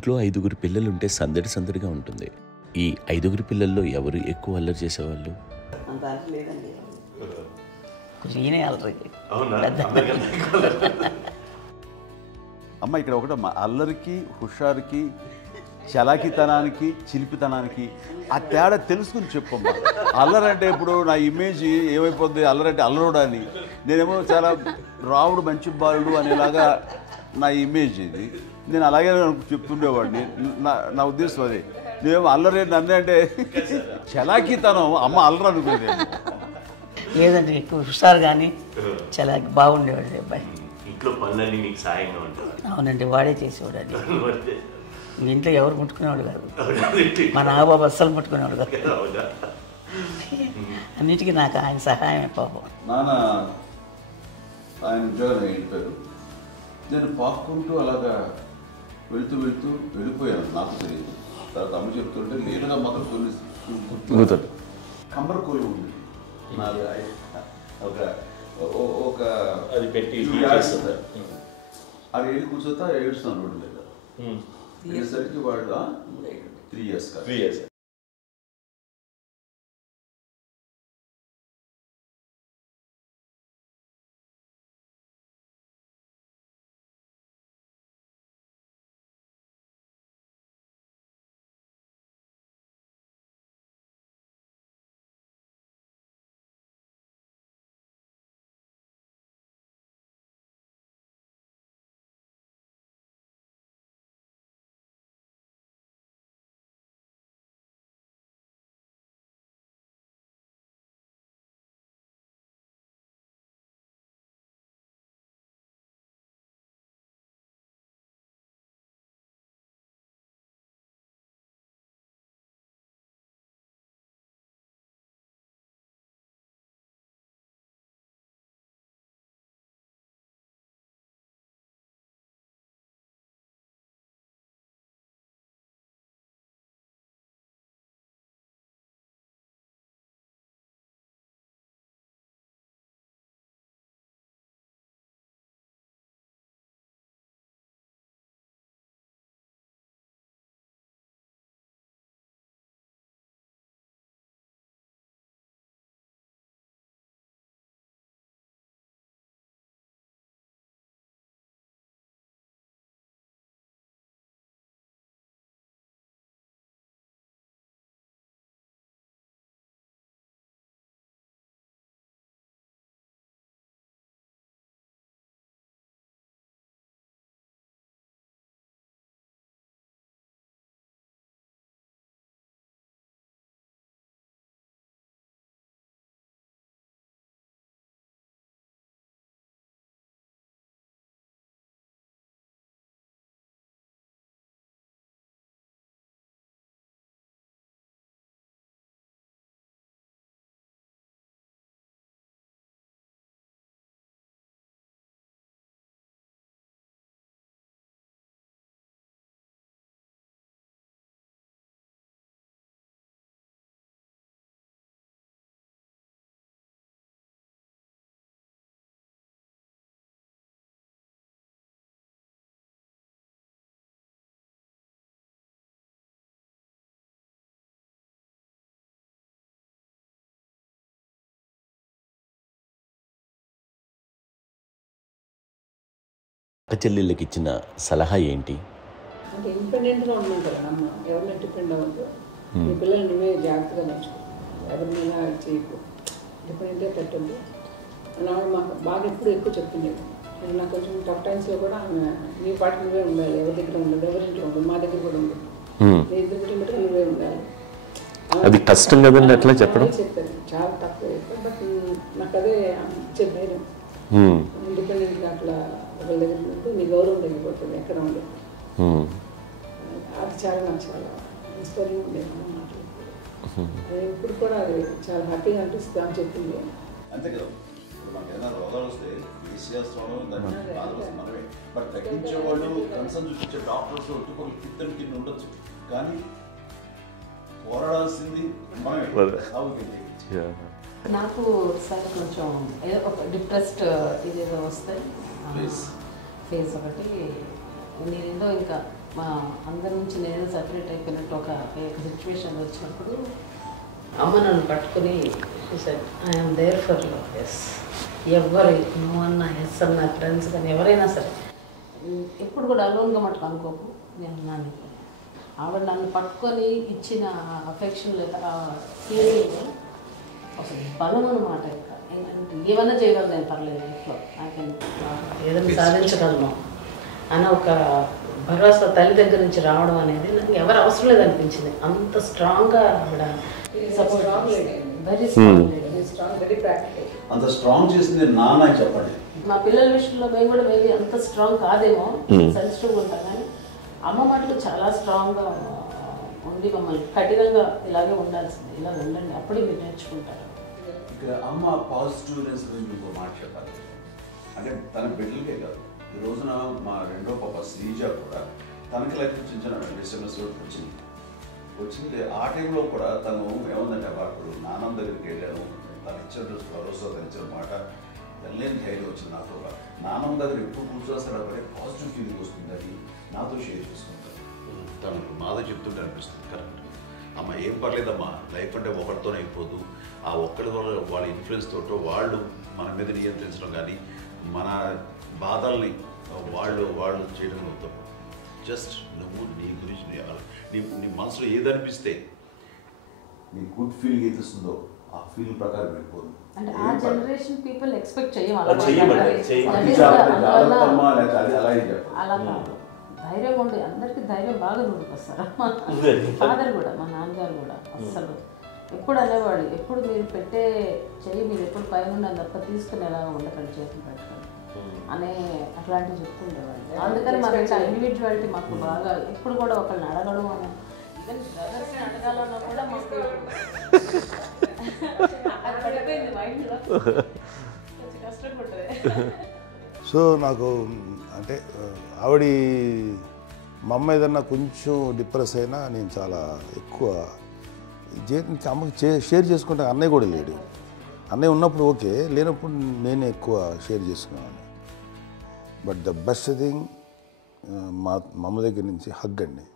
ఇంట్లో 5గురు పిల్లలుంటే సందడి సందడిగా ఉంటుంది. ఈ 5గురు పిల్లల్లో ఎవరు ఎక్కువ అల్లరి చేసేవాళ్ళు? అమ్మ ఇక్కడ ఒకటమ్మ, అల్లరికి, హుషారుకి, చలాకితనానికి, చిలిపితనానికి ఆ తేడా తెలుసుకుని చెప్పమ్మా. అల్లరంటే ఇప్పుడు నా ఇమేజ్ ఏమైపోద్ది, అల్లరంటే అల్లరుడు అని, నేనేమో చాలా రావుడు మంచి బాలుడు అనేలాగా నా ఇమేజ్ ఇది. నేను అలాగే చెప్తుండేవాడిని. నా ఉద్దేశం అదే. నేనేమో అల్లరి నన్ను అంటే చలాకితనం, అమ్మ అల్లరు అనుకునేది లేదంటే ఎక్కువ హుషారు కానీ చాలా బాగుండేవాడు అబ్బాయి. ఇంట్లో పనులన్నీ మీకు సాయంగా ఉంటాయి? అవునండి, వాడే చేసేవాడు. అది ఇంట్లో ఎవరు ముట్టుకునేవాడు కాదు, మా నాగబాబు అస్సలు ముట్టుకునేవాడు కాదు. అన్నిటికీ నాకు ఆయన సహాయమే పాపం. నాన్న ఆయన ఉద్యోగం వెళ్ళిపోయారు. నేను పాక్కుంటూ అలాగా వెళుతూ వెళ్ళిపోయాను. నాకు తెలియదు. తర్వాత అమ్మ చెప్తుంటే లేదుగా మాత్రం కొన్ని కమ్మర్ కోలు ఉంది నాది. ఒక అది పెట్టి అది వెళ్ళి కూర్చోతా ఏడుస్తున్నాను రోడ్డు మీద. అయ్యేసరికి వాళ్ళు 3 years. చెల్లెళ్ళకి ఇచ్చిన సలహా ఏంటి? అంటే ఇండిపెండెంట్గా ఉండమంటారు అమ్మ, ఎవరిని డిపెండ్ అవ్వద్దు. మీ పిల్లలు నువ్వే జాగ్రత్తగా నేర్చుకో, ఎవరినైనా చేయకు, డిపెండెంట్గా పెట్టద్దు. ఆమె మాకు బాగా ఎప్పుడు ఎక్కువ చెప్తుండేది. నేను నాకు కొంచెం టఫ్ టైమ్స్లో కూడా ఆమె నీ పాటు నువ్వే ఉండాలి, ఎవరి దగ్గర ఉండదు, ఎవరింట్లో ఉండదు, మా దగ్గర కూడా ఉండదు, నీ ఇద్దరు కుటుంబట్టుగా నువ్వే ఉండాలి. అది కష్టం కదండి అట్లా చెప్పడం. చెప్పారు చాలా తక్కువ, బట్ నాకు అదే ఇచ్చే ధైర్యం. ఇండిపెండెంట్గా అట్లా ఒకరి దగ్గర ఉంటే నీ గౌరవం తగ్గిపోతుంది, ఎక్కడ ఉండదు. అది చాలా నాకు చాలా ఇన్స్పైరింగ్ ఉండేది మాట్లాడుతుంది. ఇప్పుడు కూడా అది చాలా హ్యాపీగా అనిపిస్తుంది అని చెప్పింది. అంతే కదా, మనకి ఏదైనా రోగాలు వస్తే మనమే, బట్ తగ్గించే వాళ్ళు కన్సర్న్ చూపించే డాక్టర్స్ ఒట్టుకోలు కింద కింద ఉండొచ్చు, కానీ పోరాడాల్సింది మనమే. నాకు సార్ కొంచెం ఒక డిప్రెస్డ్ ఇదేదో వస్తే ఫేస్ ఒకటి, నేనేదో ఇంకా మా అందరి నుంచి నేను సపరేట్ అయిపోయినట్టు ఒక సిచ్యువేషన్ వచ్చినప్పుడు అమ్మ నన్ను పట్టుకుని I'm there for you. Yes, ఎవరు నో అన్న ఎస్ అన్న ఫ్రెండ్స్ కానీ ఎవరైనా సరే ఎప్పుడు కూడా అలోన్గా మటుకు అనుకోకు, నేను ఉన్నాను. ఆవిడ నన్ను పట్టుకొని ఇచ్చిన అఫెక్షన్ లేదా ఫీలింగ్ అసలు బలం అన్నమాట. ఇంకా ఏమన్నా చేయగలను నేను, పర్లేదు ఇంట్లో నాకు ఏదైనా సాధించగలను అని ఒక భరోసా తల్లి దగ్గర నుంచి రావడం అనేది నాకు ఎవరు అవసరం లేదనిపించింది. అంత స్ట్రాంగ్గా ఆవిడ వెరీ స్ట్రాంగ్, వెరీ ప్రాక్టికల్. అంత స్ట్రాంగ్ చేసింది నాన్న చెప్పండి. మా పిల్లల విషయంలో మేము కూడా మేబీ అంత స్ట్రాంగ్ కాదేమో, సెన్సిటివ్గా ఉంటాం, కానీ అమ్మ మాటలు చాలా స్ట్రాంగ్గా ఉండి మమ్మల్ని కఠినంగా ఇలాగే ఉండాల్సింది, ఇలా ఉండండి అప్పుడే మీరు నేర్చుకుంటారు. ఇక్కడ అమ్మ పాజిటివ్నెస్ గురించి ఇంకో మాట చెప్పాలి. అంటే తన బిడ్డలకే కాదు, ఈ రోజున మా రెండో పాప శ్రీజ కూడా తనకి లెక్కించిన SMS వచ్చింది. ఆ టైంలో కూడా తను ఏముందంటే అప్పుడు నాన్నమ్మ దగ్గరికి వెళ్ళాను, తను ఇచ్చిన భరోసా తను ఇచ్చిన మాట వెళ్ళలేని ధైర్యం వచ్చింది నాకు కూడా. నాన్నమ్మ దగ్గర ఎప్పుడు కూర్చోస్తాడు అప్పుడే పాజిటివ్ ఫీలింగ్ వస్తుంది, అది నాతో షేర్ చేసుకుంటాను. తను మాతో చెప్తుంటే అనిపిస్తుంది కరెక్ట్. అమ్మ ఏం పర్లేదమ్మా, లైఫ్ అంటే ఒకరితోనే అయిపోదు, ఆ ఒక్కడి వల్ల వాళ్ళ ఇన్ఫ్లుయెన్స్ తోటో వాళ్ళు మన మీద నియంత్రించడం కానీ మన బాధల్ని వాళ్ళు చేయడం తప్పు. జస్ట్ నువ్వు నీ గురించి నీ మనసులో ఏదనిపిస్తే నీ గుడ్ ఫీలింగ్ ఏది వస్తుందో ఆ ఫీలింగ్ ప్రకారం వెళ్ళిపోదు. అంటే ఆ జనరేషన్ పీపుల్ ఎక్స్పెక్ట్ అలా కాదు, ధైర్యం ఉండి అందరికీ ధైర్యం బాగా నూరుకొస్తారు. ఫాదర్ కూడా, మా నాన్నగారు కూడా అస్సలు ఎప్పుడు అనేవాళ్ళు, ఎప్పుడు మీరు పెట్టే చెయ్యి మీరు ఎప్పుడు పైన తప్ప తీసుకుని ఎలా ఉండకండి, చేతులు పెట్టకండి అనే అట్లాంటివి చెప్తుండేవాళ్ళు. అందుకని మాకు ఇట్లా ఇండివిజువాలిటీ మాకు బాగా ఎప్పుడు కూడా ఒకళ్ళని అడగడం అని, ఈవెన్ బ్రదర్స్ని అడగాలన్నా కూడా మాకు అది పడిపోయింది మైండ్లో, కొంచెం కష్టపడ్డది. సో నాకు అంటే ఆవిడ మా అమ్మ ఏదన్నా కొంచెం డిప్రెస్ అయినా నేను చాలా ఎక్కువ అమ్మకి షేర్ చేసుకుంటే అన్నయ్య కూడా లేడు. అన్నయ్య ఉన్నప్పుడు ఓకే, లేనప్పుడు నేనే ఎక్కువ షేర్ చేసుకున్నాను. బట్ ద బెస్ట్ థింగ్ మా అమ్మ దగ్గర నుంచి హగ్ అండి.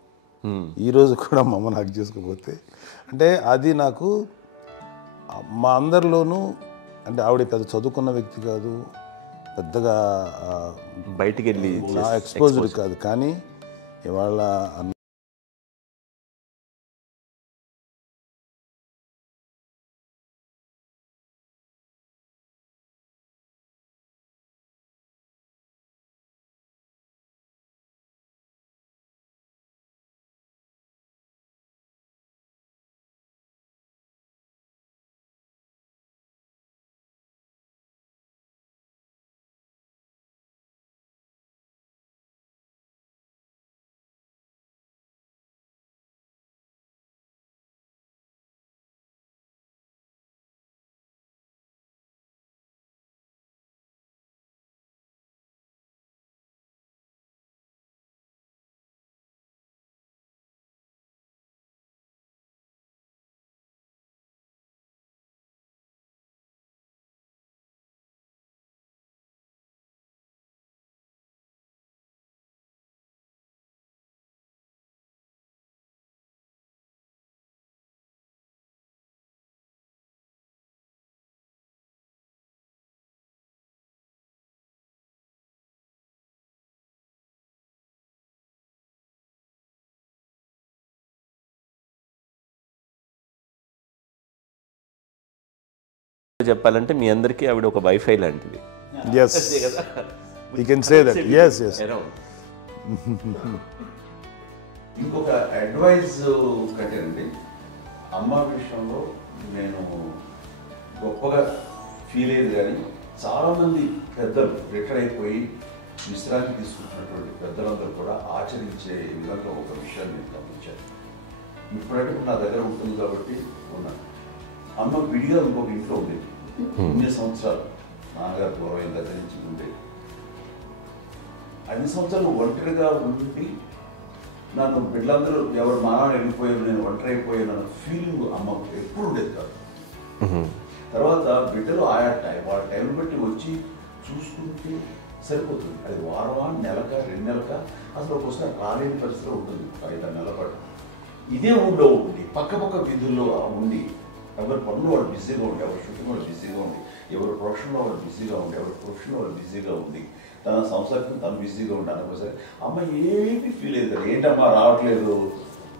ఈరోజు కూడా మా అమ్మని హగ్ చేసుకోకపోతే అంటే అది నాకు మా అందరిలోనూ, అంటే ఆవిడ పెద్ద చదువుకున్న వ్యక్తి కాదు, పెద్దగా బయటికి వెళ్ళి ఎక్స్పోజ్డ్ కాదు, కానీ ఇవాళ చెప్పాలంటే మీ అందరికీ ఆవిడ ఒక వైఫై లాంటిది. Yes, you can say that. Yes yes. ఇంకొక అడ్వైజ్ కట్టానండి, అమ్మ విషయంలో నేను గొప్పగా ఫీల్ అయ్యేది, కానీ చాలామంది పెద్దలు రిటైర్ అయిపోయి విశ్రాంతి తీసుకుంటున్నటువంటి పెద్దలందరూ కూడా ఆచరించే విధంగా ఒక విషయాన్ని నేను గమనించాను. ఇప్పుడంటే నా దగ్గర ఉంటుంది కాబట్టి ఉన్నాను. అమ్మ విడిగా ఇంకొక ఇంట్లో ఉండేది 9 సంవత్సరాలు, నాన్నగారు పూర్వం దగ్గర నుంచి ఉండేది. 5 సంవత్సరాలు ఒంటరిగా ఉండి నన్ను బిడ్డలందరూ ఎవరు మానవ వెళ్ళిపోయారు, నేను ఒంటరి అయిపోయాను అన్న ఫీలింగ్ అమ్మకు ఎప్పుడు ఉండేది కాదు. తర్వాత బిడ్డలు వాళ్ళ టైం బట్టి వచ్చి చూసుకుంటే సరిపోతుంది. అది వారమా, నెలక, 2 నెలక, అసలు ఒకసారి రాలేని పరిస్థితిలో ఉంటుంది 5-6 నెలల పాటు. ఇదే ఊళ్ళో ఉండి పక్క వీధుల్లో ఉండి ఎవరి పనులు వాళ్ళు బిజీగా ఉండి, ఎవరి షూటింగ్ వాళ్ళు బిజీగా ఉండి, ఎవరి ప్రొఫెషన్లో వాళ్ళు బిజీగా ఉండి, ఎవరి ప్రొఫెషన్లో వాళ్ళు బిజీగా ఉంది, తన సంసారం తను బిజీగా ఉంటాను. ఒకసారి అమ్మ ఏమీ ఫీల్ అవుతారు, ఏంటమ్మా రావట్లేదు,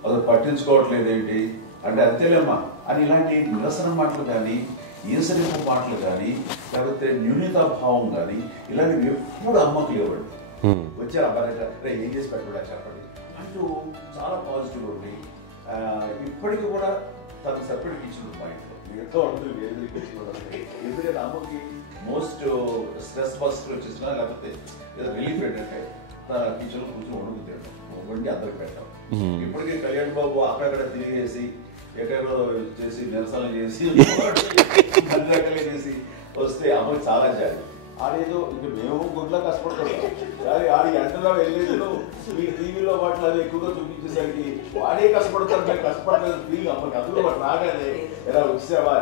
అసలు పట్టించుకోవట్లేదు ఏంటి అంటే అంతేలేమ్మా అని ఇలాంటి నిరసన మాటలు కానీ, ఈసరింపు మాటలు కానీ, లేకపోతే న్యూనతాభావం కానీ ఇలాంటివి ఎప్పుడు అమ్మకి ఇవ్వండి. వచ్చారు అబ్బాయి ఏం చేసి పెట్టడా చెప్పండి అంటూ చాలా పాజిటివ్ ఉండి ఇప్పటికీ కూడా తను సపరేట్ కిచెన్ మా ఇంట్లో ఎంతో ఉంటుంది. వేరే కిచెన్ ఎందుకంటే అమ్మకి మోస్ట్ స్ట్రెస్ బస్టర్ వచ్చేసినా లేకపోతే ఏదో రిలీఫ్ ఏంటంటే తన కిచెన్లో కూర్చొని వండి అందరికి పెట్టాం. ఇప్పటికీ కళ్యాణ్ బాబు అక్కడక్కడ తిరిగేసి ఎక్కడో చేసి నిరసన చేసి అన్ని రకాలు చేసి వస్తే అమ్మకి చాలా జాలి. ఆడేదో ఇంక మేము గుడ్లా కష్టపడుతున్నాం, ఆడి ఎండలో వెళ్ళేదో మీ టీవీలో వాటిలో అది ఎక్కువగా చూపించేసరికి వాడే కష్టపడతారు, మేము కష్టపడలేదు ఫీల్ అమ్మకి. అందులో వాడు రాగానే ఎలా వచ్చేసావా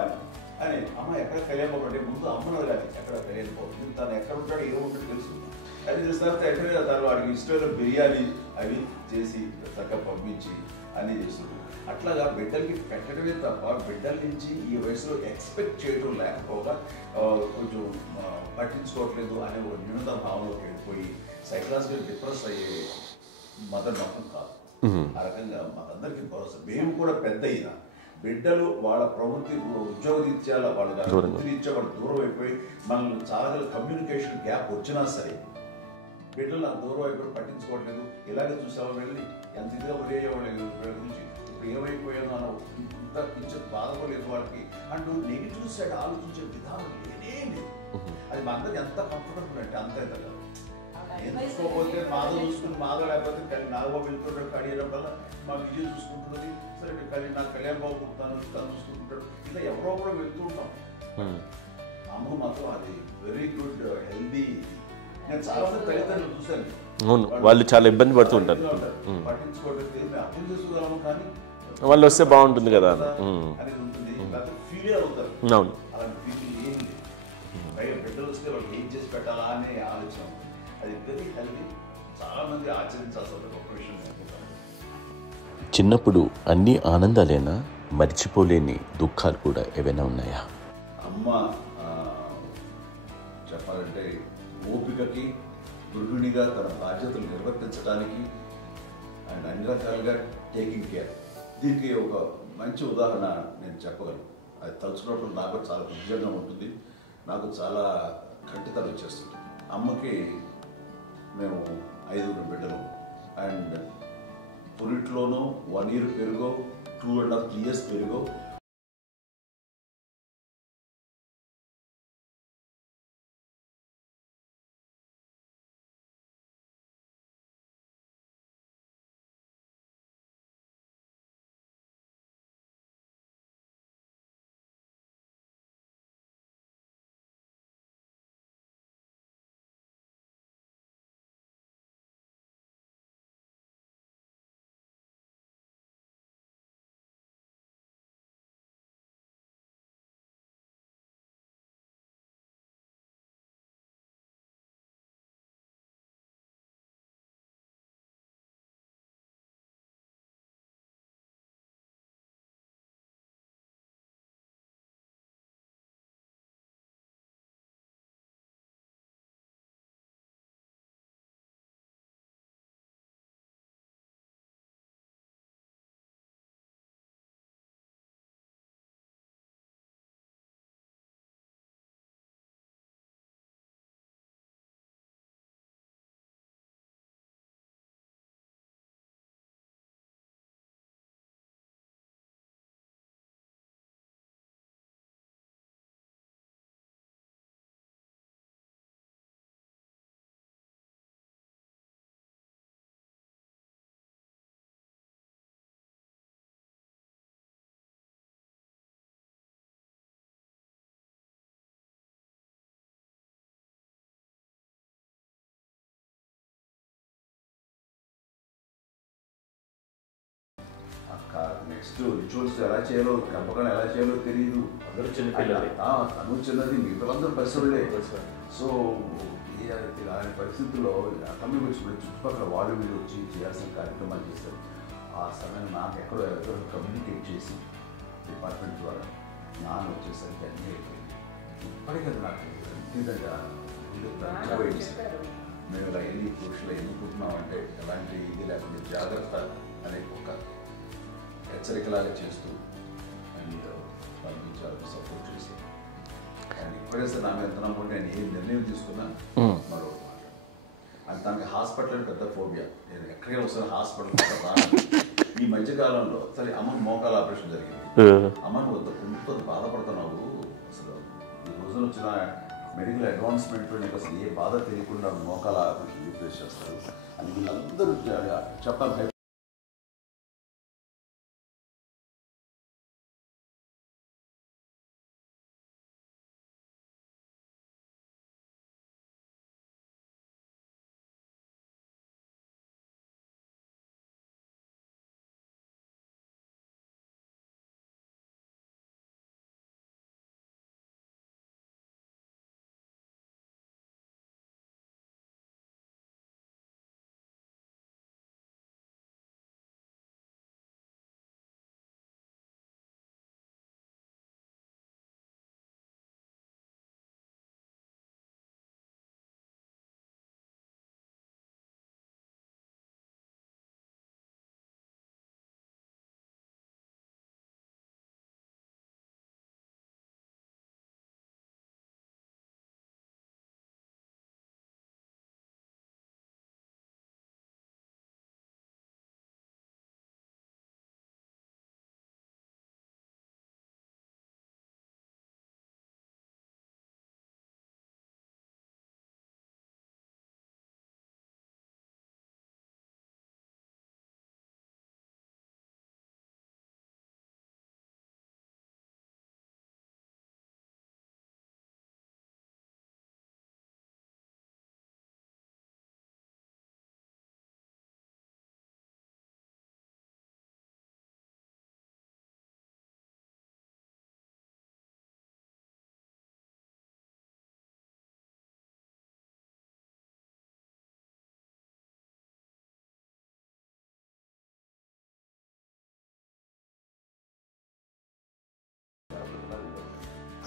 అని అమ్మ ఎక్కడ కళ్యాణ్ బాబు అంటే ముందు అమ్మను కానీ ఎక్కడ కళ్యాణ్ బాబు తను ఎక్కడ ఉంటాడు ఏముంటాడు తెలుసు. అది చూసిన తర్వాత ఎక్కడ తను వాడికి ఇష్టమైన బిర్యానీ అవి చేసి చక్కగా పంపించి అన్నీ చేస్తుంది. అట్లాగా బిడ్డలకి పెట్టడమే తప్ప బిడ్డల నుంచి ఈ వయసులో ఎక్స్పెక్ట్ చేయడం లేకపోగా కొంచెం పట్టించుకోవట్లేదు అనే ఒక న్యూనత భావంలోకి వెళ్ళిపోయి సైకలాజికల్ డిప్రెస్ అయ్యే మదర్ మాత్రం కాదు. ఆ రకంగా మాకందరికీ భరోసా. మేము కూడా పెద్ద అయినా బిడ్డలు వాళ్ళ ప్రవృత్తి ఉద్యోగరీత్యాల వాళ్ళ వృత్తిరీత్యా వాళ్ళు దూరం అయిపోయి మనల్ని చాలా కమ్యూనికేషన్ గ్యాప్ వచ్చినా సరే బిడ్డలు నాకు దూరం అయిపోయి పట్టించుకోవట్లేదు. ఇలాగే చూసేవాళ్ళు వెళ్ళి ఎంత ఇదిగా పడేవాళ్ళు గురించి ఇప్పుడు ఏమైపోయానో అని ఇంత కించెం బాధపడలేదు వాళ్ళకి అంటూ నెగిటివ్ సైడ్ ఆలోచించే విధానం లేనే లేదు. అది మా అందరికి ఎంత కంఫర్టబుల్ అంటే అంత కదా. ఎందుకోకపోతే మాధవ చూసుకుని మాధవ లేకపోతే నాగబాబు వెళ్తుంటాడు కడియడం వల్ల మా విజయ్ చూసుకుంటున్నది సరే నాకు కళ్యాణ్ బాబు తను చూసుకుంటాడు. ఇలా ఎవరో కూడా వెళ్తూ ఉంటాం. అమ్మ మాత్రం అది వెరీ గుడ్ హెల్దీ. నేను చాలా తల్లిదండ్రులు చూశాను, వాళ్ళు చాలా ఇబ్బంది పడుతూ ఉంటారు, పట్టించుకోవట్లేదు అర్థం చేసుకోగలము కానీ వాళ్ళు వస్తే బాగుంటుంది కదా అనేది ఉంటుంది. ఫీల్ అవుతారు, అలాంటి ఫీలింగ్ ఏం లేదు. పైగా బిడ్డలు వస్తే వాళ్ళకి ఏం చేసి పెట్టాలా అనే ఆలోచన. అది వెరీ హెల్దీ. చాలా మంది ఆచరించాల్సిన ఒక విషయం. చిన్నప్పుడు అన్ని ఆనందాలేనా, మర్చిపోలేని దుఃఖాలు కూడా ఏవైనా ఉన్నాయా? అమ్మ చెప్పాలంటే ఓపికకి, గృహిణిగా తన బాధ్యతలు నిర్వర్తించడానికి అండ్ అన్ని రకాలుగా టేకింగ్ కేర్. దీనికి ఒక మంచి ఉదాహరణ నేను చెప్పగలను. అది తలుచుకున్నప్పుడు నాకు చాలా ఉద్యోగంగా ఉంటుంది, నాకు చాలా కంటితలు వచ్చేస్తుంది. అమ్మకి మేము 5 బిడ్డలు అండ్ పురిట్లోనూ 1 year పెరుగో 2.5 years పెరుగో నెక్స్ట్ రిచువల్స్ ఎలా చేయాలో, పెంపకం ఎలా చేయాలో తెలియదు. అందరూ చిన్నపిల్లలే. తను చిన్నది, మిగతాందరూ పసివాళ్ళే. సో అలాంటి పరిస్థితుల్లో తమ్మికి వచ్చినప్పుడు చుట్టుపక్కల వాళ్ళు మీరు వచ్చి చేయాల్సిన కార్యక్రమాలు చేశారు. ఆ సమయం నాకు ఎక్కడో కమ్యూనికేట్ చేసి డిపార్ట్మెంట్ ద్వారా నాన్న వచ్చేసరికి అన్నీ అయిపోయింది. ఇప్పటికీ అది నాకు ఇంటిగా మేము ఇలా ఎన్ని పురుషులు ఎన్నుకుంటున్నామంటే ఎలాంటి ఇది లేకుండా జాగ్రత్త అనే ఒక హెచ్చరికలాగా చేస్తూ అండ్ పంపించాలని సపోర్ట్ చేశాను. అండ్ ఇప్పుడే సార్ నా మీద ఎంత నమ్ముకుంటే నేను ఏం నిర్ణయం తీసుకున్నా మరో అది తనకి హాస్పిటల్ పెద్ద ఫోబియా. నేను ఎక్కడికి వస్తాను హాస్పిటల్ రాను. ఈ మధ్యకాలంలో సరే అమ్మ మోకాల ఆపరేషన్ జరిగింది. అమ్మను కొంత బాధపడుతున్నావు, అసలు ఈ రోజున వచ్చిన మెడికల్ అడ్వాన్స్మెంట్ నీకు అసలు ఏ బాధ తెలియకుండా మోకాల ఆపరేషన్ రీప్లేస్ చేస్తారు అని వీళ్ళందరూ చెప్పాలి.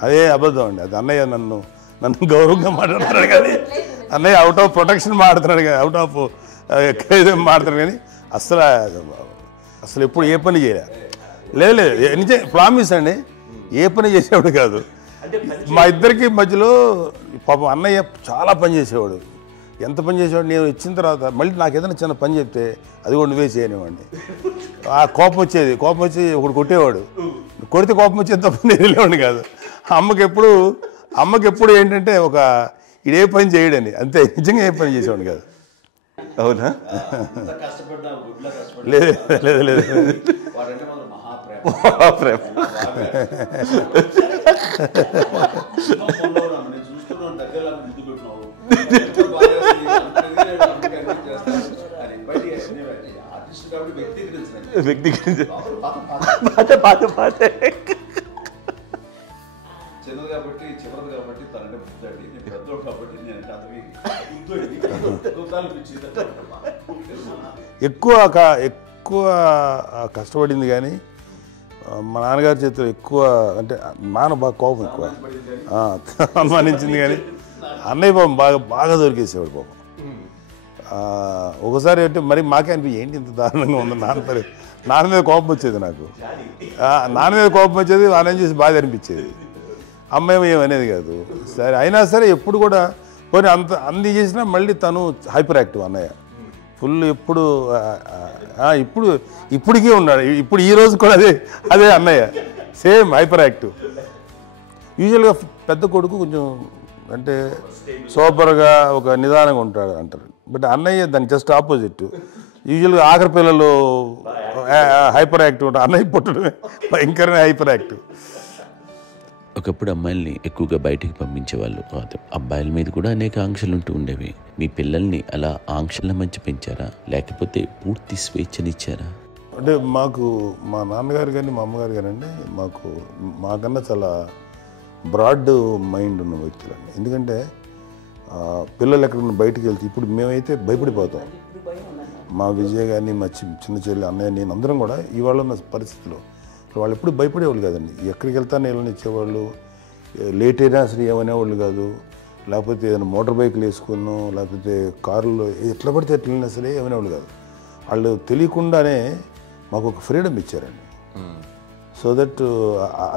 అదే అబద్ధం అండి. అది అన్నయ్య నన్ను గౌరవంగా మాట్లాడుతున్నాడు కానీ అన్నయ్య అవుట్ ఆఫ్ ప్రొటెక్షన్ మాడుతున్నాడు కానీ అవుట్ ఆఫ్ మాడుతున్నాడు కానీ అసలు ఎప్పుడు ఏ పని చేయలే. లేదు నిజం ప్రామిస్ అండి, ఏ పని చేసేవాడు కాదు. మా ఇద్దరికి మధ్యలో పాపం అన్నయ్య చాలా పని చేసేవాడు. ఎంత పని చేసేవాడు, నేను ఇచ్చిన తర్వాత మళ్ళీ నాకు ఏదైనా చిన్న పని చెప్తే అది కూడా నువ్వే చేయనివ్వండి. ఆ కోపం వచ్చి ఒకడు కొట్టేవాడు, కొడితే కోపం వచ్చేది తప్ప నేను వెళ్ళేవాడిని కాదు. అమ్మకి ఎప్పుడు ఏంటంటే ఒక ఇదే పని చేయడని, అంతే. నిజంగా ఏ పని చేసేవాడిని కాదు. అవునా? లేదు లేదు లేదు మహాప్రేమ. చిన్నది కాబట్టి చివరిది కాబట్టి తనంటే బుద్ధండి, నేను పెద్దోడు కాబట్టి నేను అతని ఎక్కువ కష్టపడింది కానీ మా నాన్నగారి చేతిలో ఎక్కువ అంటే నాన్న బాగా కోపం ఎక్కువ అనుమానించింది కానీ అన్నయ్య పాపం బాగా దొరికేసేవాడు పాపం. ఒకసారి అంటే మరి మాకే అనిపించి ఏంటి ఇంత దారుణంగా ఉంది నాన్న మీద కోపం వచ్చేది నాకు. నాన్న మీద కోపం వచ్చేది, ఆయన చేసి బాధ అనిపించేది. అమ్మాయి ఏమనేది కాదు. సరే అయినా సరే ఎప్పుడు కూడా పోనీ అంది చేసినా మళ్ళీ తను హైపర్ యాక్టివ్ అన్నయ్య ఫుల్. ఇప్పటికీ ఉన్నాడు. ఇప్పుడు ఈ రోజు కూడా అదే అన్నయ్య సేమ్ హైపర్ యాక్టివ్. యూజువల్గా పెద్ద కొడుకు కొంచెం అంటే సూపర్గా ఒక నిదానంగా ఉంటాడు అంటారు. బట్ అన్నయ్య దానికి జస్ట్ ఆపోజిట్. యూజువల్గా ఆఖరి పిల్లలు హైపర్ యాక్టివ్ ఉంటారు, అన్నయ్య పుట్టడమే భయంకరమైన హైపర్ యాక్టివ్. ఒకప్పుడు అమ్మాయిల్ని ఎక్కువగా బయటికి పంపించేవాళ్ళు కాదు, అబ్బాయిల మీద కూడా అనేక ఆంక్షలు ఉంటూ ఉండేవి. మీ పిల్లల్ని అలా ఆంక్షల మధ్య పెంచారా, లేకపోతే పూర్తి స్వేచ్ఛనిచ్చారా? అంటే మాకు మా నాన్నగారు కానీ మా అమ్మగారు కానీ అండి మాకన్నా చాలా బ్రాడ్ మైండ్ ఉన్న వ్యక్తులండి. ఎందుకంటే పిల్లలు ఎక్కడికైనా బయటికి వెళ్తే ఇప్పుడు మేమైతే భయపడిపోతాం. మా విజయ్ కానీ మా చిన్న చెల్లి అన్నయ్య నేను అందరం కూడా ఇవాళ ఉన్న పరిస్థితిలో వాళ్ళు ఎప్పుడు భయపడేవాళ్ళు కాదండి. ఎక్కడికి వెళ్తాను వీళ్ళని ఇచ్చేవాళ్ళు, లేట్ అయినా అసలు ఏమనేవాళ్ళు కాదు. లేకపోతే ఏదైనా మోటార్ బైక్లు వేసుకున్నాం, లేకపోతే కారులో ఎట్లా పడితే ఎట్లా వెళ్ళినా సరే ఏమనేవాళ్ళు కాదు. వాళ్ళు తెలియకుండానే మాకు ఒక ఫ్రీడమ్ ఇచ్చారండి. సో దట్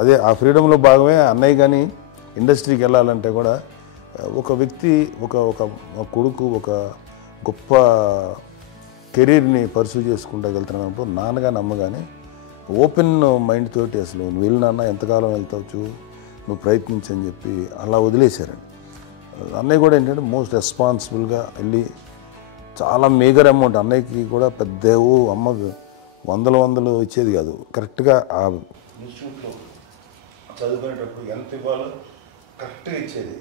అదే ఆ ఫ్రీడంలో భాగమే అన్నయ్య కానీ ఇండస్ట్రీకి వెళ్ళాలంటే కూడా ఒక వ్యక్తి ఒక కొడుకు ఒక గొప్ప కెరీర్ని పర్సూ చేసుకుంటూ వెళ్తున్నప్పుడు నాన్నగాని అమ్మగానే ఓపెన్ మైండ్ తోటి అసలు నువ్వు వెళ్ళినా ఎంతకాలం వెళ్తావచ్చు, నువ్వు ప్రయత్నించని చెప్పి అలా వదిలేశారండి. అన్నయ్య కూడా ఏంటంటే మోస్ట్ రెస్పాన్సిబుల్గా వెళ్ళి చాలా మేజర్ అమౌంట్ అన్నయ్యకి కూడా పెద్ద అమ్మకు వందలు ఇచ్చేది కాదు. కరెక్ట్గా ఆ ఇన్స్టిట్యూట్లో చదువుకునేటప్పుడు ఎంత ఇవ్వాలో కరెక్ట్గా ఇచ్చేది.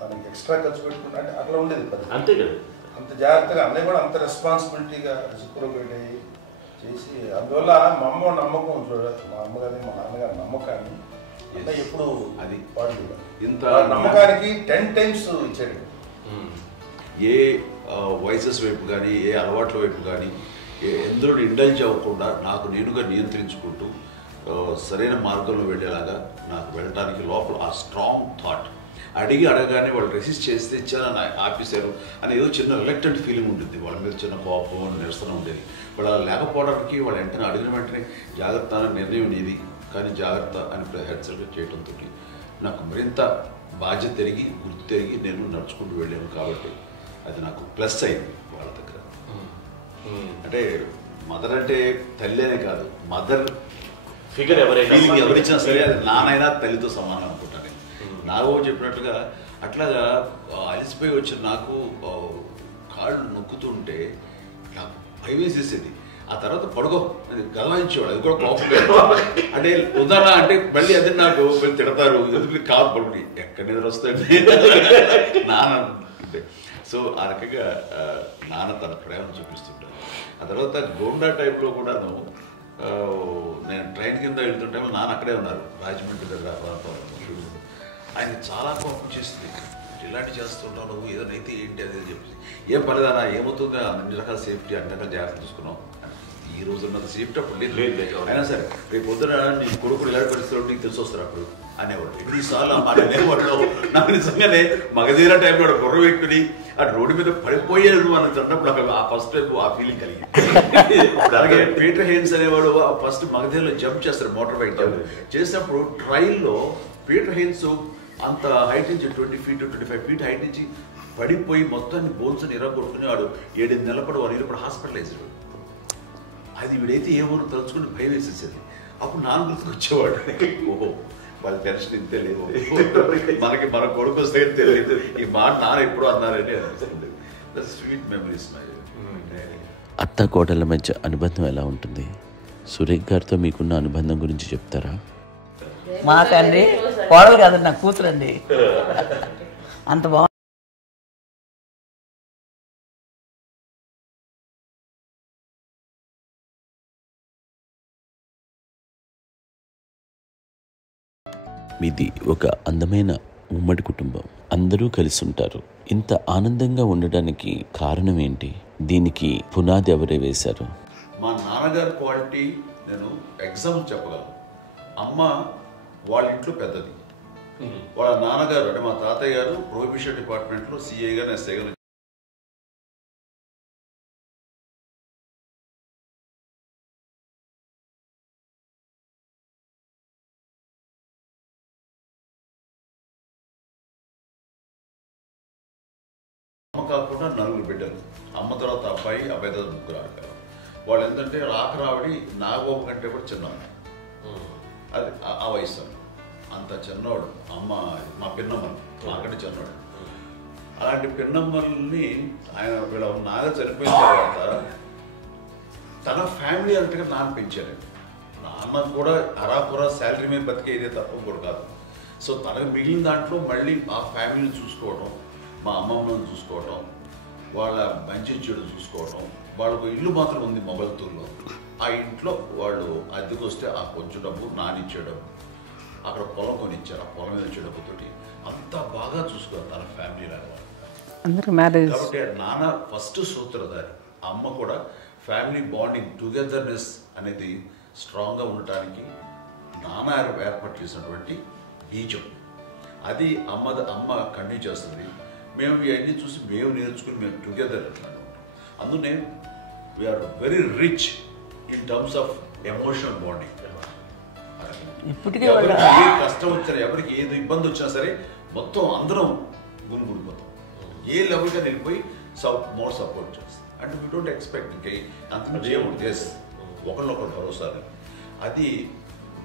తనకి ఎక్స్ట్రా ఖర్చు పెట్టుకుంటే అంటే అట్లా ఉండేది అంతే కదా. అంత జాగ్రత్తగా అన్నయ్య కూడా అంత రెస్పాన్సిబిలిటీగా రెసిప్రోకేట్ అయ్యి చేసి అందువల్ల మా అమ్మ నమ్మకం మా అమ్మగారి మా నాన్నగారి నమ్మకాన్ని అన్నయ్య ఎప్పుడు అది పాడు ఇంత నమ్మకానికి 10 times ఇచ్చాడు. ఏ వాయిసెస్ వైపు కానీ ఏ అలవాట్ల వైపు కానీ ఎందులో ఇండల్జ్ అవ్వకుండా నాకు నేనుగా నియంత్రించుకుంటూ సరైన మార్గంలో వెళ్ళేలాగా నాకు వెళ్ళడానికి లోపల ఆ స్ట్రాంగ్ థాట్ అడగానే వాళ్ళు రెసిస్ట్ చేస్తే ఇచ్చారని ఆపేశారు అని ఏదో చిన్న రిలక్టెంట్ ఫీలింగ్ ఉంటుంది. వాళ్ళ మీద చిన్న కోపం నిరసన ఉండేది. వాళ్ళు అలా లేకపోవడానికి వాళ్ళు వెంటనే అడిగిన వెంటనే జాగ్రత్త అనే నిర్ణయం నీది కానీ జాగ్రత్త అని హెచ్చరిక చేయడంతో నాకు మరింత బాధ్యత తిరిగి గుర్తు తిరిగి నేను నడుచుకుంటూ వెళ్ళాను. కాబట్టి అది నాకు ప్లస్ అయింది వాళ్ళ దగ్గర. అంటే మదర్ అంటే తల్లి అనే కాదు, మదర్ ఫిగర్ ఎవరిచ్చినా సరే అది నానైనా తల్లితో సమానం అనుకుంటాను. నాగో చెప్పినట్లుగా అట్లాగా అలసిపోయి వచ్చిన నాకు కాళ్ళు నొక్కుతుంటే నాకు భయం వేసేసేది. ఆ తర్వాత పడుకో గదవాయించేవాడు, అది కూడా కోపం. అంటే ఉదాహరణ అంటే మళ్ళీ అదే నాకు తిడతారు, ఎందుకు కాదు పడుకుని ఎక్కడ నిద్ర వస్తుంది నాన్న అంటే. సో ఆ రకంగా నాన్న తన ప్రేమను చూపిస్తుంటాను. ఆ తర్వాత గోండా టైప్లో కూడాను నేను ట్రైన్ కింద వెళ్తుంటే నాన్న అక్కడే ఉన్నారు, రాజమండ్రి దగ్గర ప్రాంతంలో. ఆయన చాలా కోపం చేస్తుంది, ఇలాంటి చేస్తుంటావు నువ్వు, ఏదైతే ఏంటి అదే చెప్పి. ఏం పర్లేదన్నా ఏమవుతుందో అన్ని రకాల సేఫ్టీ అన్ని రకాల జాగ్రత్త చూసుకున్నాం. ఈ రోజు ఉన్నంత సేఫ్టీ అప్పుడు లేదు. అయినా సరే రేపు పొద్దున నీ కొడుకులు ఇలాంటి పరిస్థితుల్లో నీకు తెలిసి వస్తారు అప్పుడు అనేవాడు. ఎన్నిసార్లు ఆ మాట అనేవాడు. నాకు నిజంగానే మగధీర టైంలో బుర్ర వ్యక్తుని అటు రోడ్డు మీద పడిపోయేది అని అన్నప్పుడు ఆ ఫస్ట్ టైం ఆ ఫీలింగ్ కలిగి. అలాగే పీటర్ హెయిన్స్ అనేవాడు ఫస్ట్ మగధీరలో జంప్ చేస్తారు, మోటార్ బైక్ జంప్ చేసినప్పుడు ట్రైల్లో పీటర్ హెయిన్స్ అంత హైట్ నుంచి 20 feet 25 feet హైట్ నుంచి పడిపోయి మొత్తాన్ని బోన్స్ ఇరగొట్టుకుని వాడు 7 నెలల పాటు వాడు ఇప్పుడు హాస్పిటలైజ్. అది వీడైతే ఏమో తలుచుకుని భయం వేసేసేది. అప్పుడు నాన్న గుర్తుకు వచ్చేవాడు, ఓహో వాళ్ళ టెన్షన్ ఇంతే లేదు, మనకి మన కొడుకు వస్తే తెలియదు ఈ మాట నాన్న ఎప్పుడు అన్నారని అనిపిస్తుంది. Sweet memories. అత్త కోడళ్ళ మధ్య అనుబంధం ఎలా ఉంటుంది? సురేఖ్ గారితో మీకున్న అనుబంధం గురించి చెప్తారా? మాకండి కోడలు కాదండి, నాకు కూతురండి. అంత బాగుంది. మీది ఒక అందమైన ఉమ్మడి కుటుంబం, అందరూ కలిసి ఉంటారు. ఇంత ఆనందంగా ఉండడానికి కారణం ఏంటి? దీనికి పునాది ఎవరే వేశారు? మా నాన్నగారి క్వాలిటీ నేను ఎగ్జాంపుల్ చెప్పగలను. అమ్మ వాళ్ళ ఇంట్లో పెద్దది, వాళ్ళ నాన్నగారు అంటే మా తాతయ్య గారు ప్రొహిబిషన్ డిపార్ట్మెంట్లో సిఐగా ఎస్ఐగా అమ్మ కాకుండా 4 బిడ్డలు. అమ్మ తర్వాత అబ్బాయి తర్వాత ముగ్గురు ఆడతారు. వాళ్ళు ఏంటంటే రాకరావడి నాగోప కంటే కూడా చిన్నమ్మ, అది ఆ వయసు అంత చిన్నవాడు. అమ్మ మా పిన్నమ్మలు నాకంటే చిన్నవాడు. అలాంటి పిన్నమ్మల్ని ఆయన వీళ్ళ నాగ చనిపోయిన తర్వాత తన ఫ్యామిలీ అంతగా నాన్న పెంచారు. నాన్న కూడా హరాపురా శాలరీ మీద బతికేదే తప్ప కూడా కాదు. సో తనకు మిగిలిన దాంట్లో మళ్ళీ ఆ ఫ్యామిలీని చూసుకోవడం, మా అమ్మమ్మని చూసుకోవడం, వాళ్ళ మంచి చెడు చూసుకోవడం. వాళ్ళకు ఇల్లు మాత్రం ఉంది మొబైల్తూరులో. ఆ ఇంట్లో వాళ్ళు అద్దెకు వస్తే ఆ కొంచెం డబ్బు నానిచ్చే డబ్బు, అక్కడ పొలం కొనిచ్చారు, ఆ పొలం మీద వచ్చే డబ్బుతోటి అంతా బాగా చూసుకోవాలి తన ఫ్యామిలీ లాగా. అందరికి మ్యారేజ్ కాబట్టి నాన్న ఫస్ట్ సూత్రధారి, అమ్మ కూడా ఫ్యామిలీ బాండింగ్ టుగెదర్నెస్ అనేది స్ట్రాంగ్గా ఉండటానికి నాన్న ఏర్పాటు చేసినటువంటి బీజం. అది అమ్మ కంటిన్యూ చేస్తుంది. మేము ఇవన్నీ చూసి మేము నేర్చుకుని మేము టుగెదర్ అందునే we are very rich in terms of emotional bonding. ఇప్పటికే ఎవరికి ఏ కష్టం వచ్చినా, ఎవరికి ఏది ఇబ్బంది వచ్చినా సరే మొత్తం అందరం గురిపోతాం. ఏ లెవెల్గా వెళ్ళిపోయి మోర్ సపోర్ట్ చేస్తాం. అంటే వీ డోంట్ ఎక్స్పెక్ట్ ఇంకా అంత చేయకూడదు. ఎస్, ఒకరినొకరు భరోసా. అది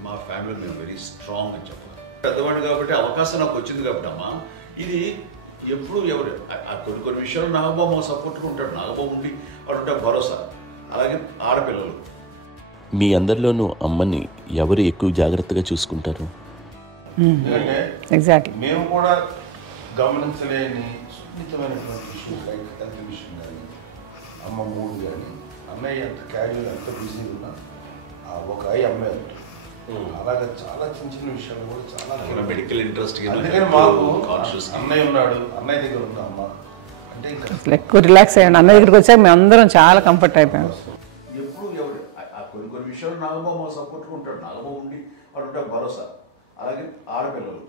మా ఫ్యామిలీ మేము వెరీ స్ట్రాంగ్ అని చెప్పాలి. పెద్దవాడు కాబట్టి అవకాశం నాకు వచ్చింది కాబట్టి అమ్మ, ఇది ఎప్పుడు ఎవరు కొన్ని విషయాలు నాగబాబు సపోర్ట్గా ఉంటాడు. నాగబాబు ఉండి వాడు భరోసా. అలాగే ఆడపిల్లలు. మీ అందరిలోనూ అమ్మని ఎవరు ఎక్కువ జాగ్రత్తగా చూసుకుంటారు? ఎందుకంటే ఎగ్జాక్ట్లీ మేము కూడా గమనించలేని సున్నితమైనటువంటి విషయం, లైక్ హెల్త్ విషయం కానీ, అమ్మ మూడు కానీ, అన్నయ్య ఎంత క్యాజువల్ ఎంత బిజీగా ఉన్నా ఒక అమ్మాయి ఉంటుంది. అలాగే చాలా చిన్న చిన్న విషయాలు కూడా చాలా మెడికల్ ఇంట్రెస్ట్. అందుకని మాకు అన్నయ్య ఉన్నాడు, అన్నయ్య దగ్గర ఉంది అమ్మ అంటే ఇంకా అసలు ఎక్కువ రిలాక్స్ అయ్యాను. అన్న దగ్గరికి వచ్చాక మేము అందరం చాలా కంఫర్ట్ అయిపోయాం. ఎప్పుడు ఎవరు కొన్ని విషయాలు నాగబాబు సపోర్ట్గా ఉంటాడు. నాగబాబు ఉండి వాడు భరోసా. అలాగే ఆడపిల్లలు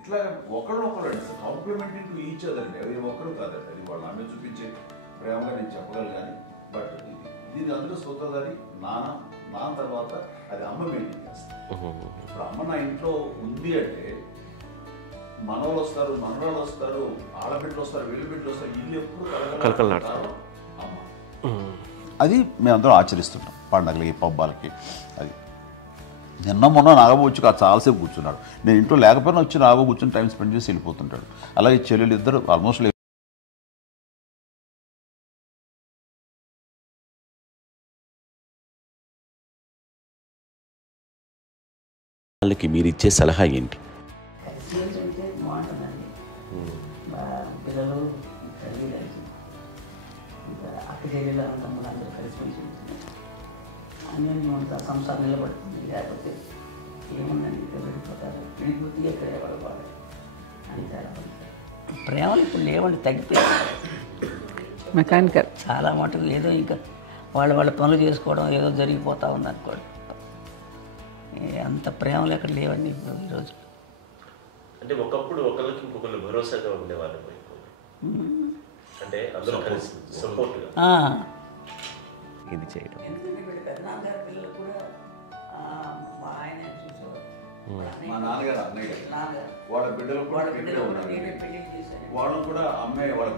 ఇట్లా ఒకళ్ళొకరు అండి కాంప్లిమెంటింగ్ టు ఈచ్ అదర్ అండి. అది ఒక్కరు కాదండి, అది వాళ్ళ ఆమె చూపించే ప్రేమగా నేను చెప్పగలను. కానీ బట్ దీని అందరూ సూత్రధారి నాన్న తర్వాత అది అమ్మ మెయింటైన్ చేస్తుంది. ఇప్పుడు అమ్మ నా ఇంట్లో ఉంది అంటే మనవాళ్ళు వస్తారు, మనవాళ్ళు వస్తారు, ఆడబిడ్డలు వస్తారు, వీళ్ళు బిడ్డలు వస్తారు, ఇల్లు ఎప్పుడు కలకలాడతారు అమ్మ. అది మేమందరం ఆచరిస్తుంటాం పండగలకి, పబ్బాలకి. అది నిన్న మొన్న నాగబాబు వచ్చి చాలాసేపు కూర్చున్నాడు. నేను ఇంట్లో లేకపోయినా వచ్చి నాగబాబు కూర్చొని టైం స్పెండ్ చేసి వెళ్ళిపోతుంటాడు. అలాగే చెల్లెలు ఇద్దరు ఆల్మోస్ట్ వాళ్ళకి మీరు ఇచ్చే సలహా ఏంటి? ఏంటంటే బాగుంటుందండి. పిల్లలు తల్లి కలిసి ఇంకా అక్క చెల్లెలు తమ్ముడు అందరూ కలిసిమెలిసి అన్నీ ఉంటా సంసారం నిలబడుతుంది. లేకపోతే ఏముందండి ఇక్కడ వెళ్ళిపోతారు, విడిపోతే ఎక్కడ ఎవరు బాగా అని చాలా ప్రేమలు ఇప్పుడు లేవండి, తగ్గిపోయింది. మెకానికల్ చాలా మటుకు ఏదో ఇంకా వాళ్ళ పనులు చేసుకోవడం ఏదో జరిగిపోతూ ఉంది అనుకోండి. అంత ప్రేమలు ఎక్కడ లేవండి ఇప్పుడు ఈరోజు. అంటే ఒకప్పుడు ఒకళ్ళకి ఇంకొకళ్ళు భరోసాగా ఉండేవాళ్ళు, అంటే అందరూ కలిసి సపోర్ట్గా ఇది చేయడం. మా నాన్నగారు అన్నయ్య గారు వాళ్ళ బిడ్డలు కూడా ఇక్కడే ఉన్నారు. వాళ్ళు కూడా అమ్మాయి వాళ్ళ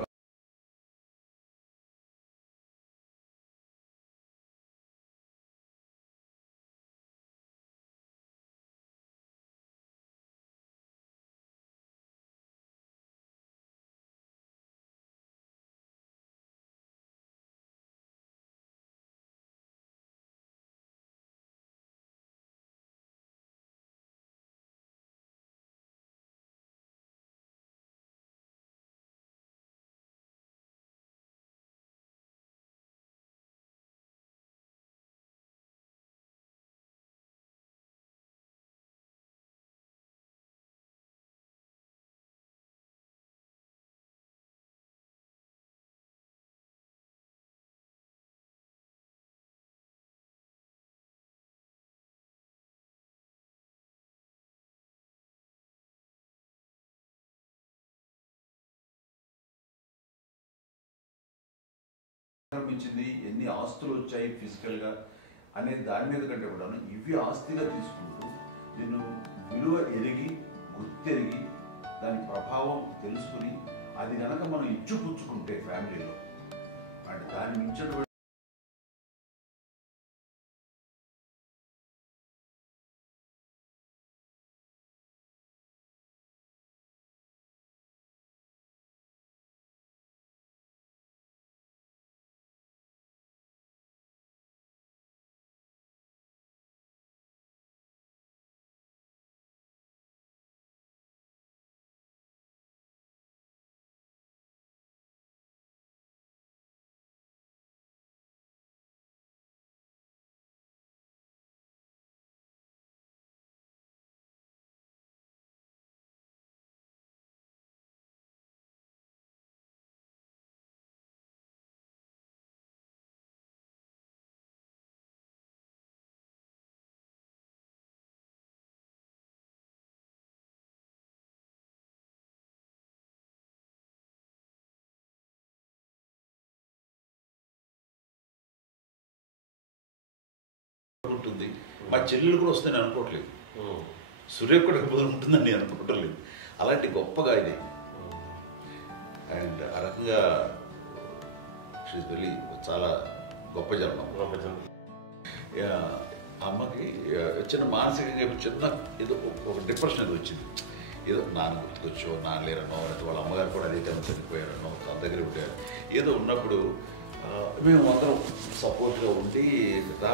ఆక్రమించింది, ఎన్ని ఆస్తులు వచ్చాయి ఫిజికల్గా అనే దాని మీద కంటే కూడా ఇవి ఆస్తిగా తీసుకుంటూ దీన్ని విలువ ఎరిగి గుర్తెరిగి దాని ప్రభావం తెలుసుకుని అది కనుక మనం ఇచ్చిపుచ్చుకుంటే ఫ్యామిలీలో అంటే దాన్ని మించిన ఉంది. మా చెల్లెలు కూడా వస్తే నేను అనుకోవట్లేదు, సూర్య కూడా బదులు ఉంటుందని నేను అనుకోవటం లేదు. అలాంటి గొప్పగా ఇది. అండ్ ఆ రకంగా షీఈస్ వెరీ చాలా గొప్ప జన్మ. అమ్మకి చిన్న మానసికంగా చిన్న ఏదో ఒక డిప్రెషన్ ఏదో వచ్చింది. ఏదో నాన్న గుర్తుకొచ్చో, నాన్న లేరనో, లేకపోతే వాళ్ళ అమ్మగారు కూడా అదే టైం చనిపోయారనో, తన దగ్గర ఉంటారు ఏదో ఉన్నప్పుడు మేము అందరం సపోర్ట్గా ఉండి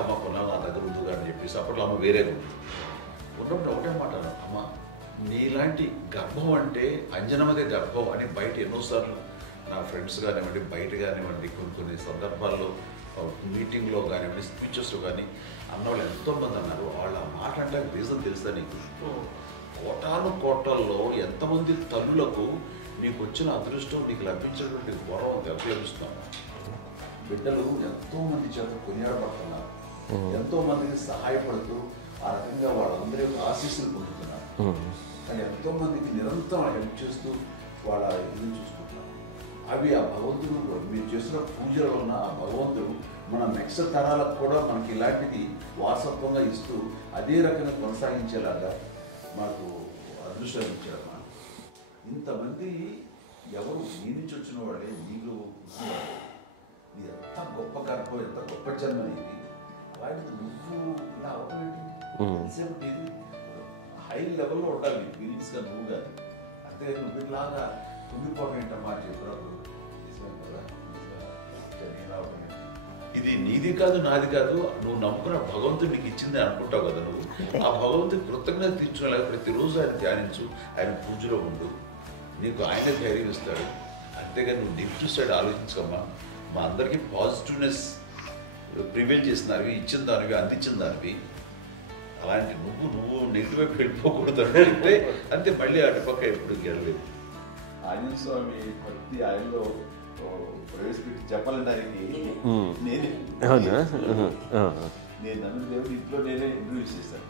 మా పొలం నా దగ్గర ఉంది అని చెప్పేసి అప్పట్లో అమ్మ వేరే ఉంది. ఉన్నప్పుడు ఒకటే మాట, అమ్మ నీలాంటి గర్భం అంటే అంజనమదే గర్భం అని బయట ఎన్నోసార్లు నా ఫ్రెండ్స్ కానివ్వండి, బయట కానివ్వండి, కొన్ని సందర్భాల్లో మీటింగ్లో కానివ్వండి, స్పీచెస్లో కానీ అన్నవాళ్ళు ఎంతోమంది అన్నారు. వాళ్ళ మాట్లాడడానికి రీజన్ తెలుసా నీకు? కోటాను కోటల్లో ఎంతమంది తల్లులకు నీకు వచ్చిన అదృష్టం, నీకు లభించినటువంటి వరం ఎంత లభిస్తున్నావు. బిడ్డలు ఎంతోమంది చేత కొనియాడబడుతున్నారు, ఎంతోమందికి సహాయపడుతూ ఆ రకంగా వాళ్ళందరి యొక్క ఆశీస్సులు పొందుతున్నారు. కానీ ఎంతోమందికి నిరంతరం హెల్ప్ చేస్తూ వాళ్ళ ఇల్లు చూసుకుంటున్నారు. అవి ఆ భగవంతుడు మీరు చేసిన పూజలో ఉన్న ఆ భగవంతుడు మన నెక్స్ట్ తరాలకు కూడా మనకి ఇలాంటిది వారసత్వంగా ఇస్తూ అదే రకంగా కొనసాగించేలాగా మనకు అదృష్టం ఇచ్చారు. ఇంతమంది ఎవరు నీ నుంచి వచ్చిన వాళ్ళే నీకు ఇది ఎంత గొప్ప గర్భం, ఎంత గొప్ప జన్మ నీది. వాటికి నువ్వు ఇలా అవటమేంటి? ఇది హై లెవెల్లో ఉండాలి నీ ఫీలింగ్స్గా నువ్వు కానీ. అంతే నువ్వు ఇలాగా కుంగిపోవడం ఏంటమ్మా చెప్పినప్పుడు ఇది నీది కాదు, నాది కాదు, నువ్వు నమ్ముకున్న భగవంతుడు నీకు ఇచ్చింది అనుకుంటావు కదా. నువ్వు ఆ భగవంతుడి కృతజ్ఞత తీర్చుకోలేక ప్రతిరోజు ఆయన ధ్యానించు, ఆయన పూజలో ఉండు, నీకు ఆయనే ధైర్యం ఇస్తాడు. అంతేగా నువ్వు నెగిటివ్ సైడ్ ఆలోచించకమ్మా. మా అందరికీ పాజిటివ్నెస్ ప్రివైల్ చేసిన దానివి, ఇచ్చిన దానివి, అందించిన దానివి. అలాంటి నువ్వు నెగిటివ్ వైపు వెళ్ళిపోకూడదు అంటే అంతే. మళ్ళీ అటుపక్క ఎప్పుడు గెలలేదు. ఆంజనేయ స్వామి భక్తి ఆయనలో ప్రవేశపెట్టి చెప్పాలంటే ఆయనకి నేనే నేను నమ్మిన దేవుడు ఇంట్లో నేనే ఇంట్రడ్యూస్ చేశాను.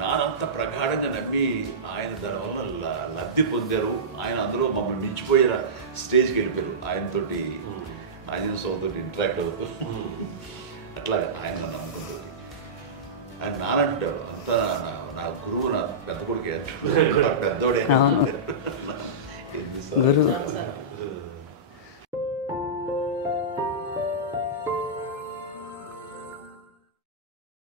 నానంత ప్రగాఢంగా నమ్మి ఆయన దానివల్ల లబ్ధి పొందారు. ఆయన అందులో మమ్మల్ని మించిపోయిన స్టేజ్కి వెళ్ళిపోయారు. ఆయనతోటి ఆంజనేయ స్వామితో ఇంటరాక్ట్ అవుతూ అట్లా ఆయన నమ్ముకుంటుంది. ఆయన నానంటారు అంతా నా గురువు, నా పెద్ద కొడుకు పెద్దోడే.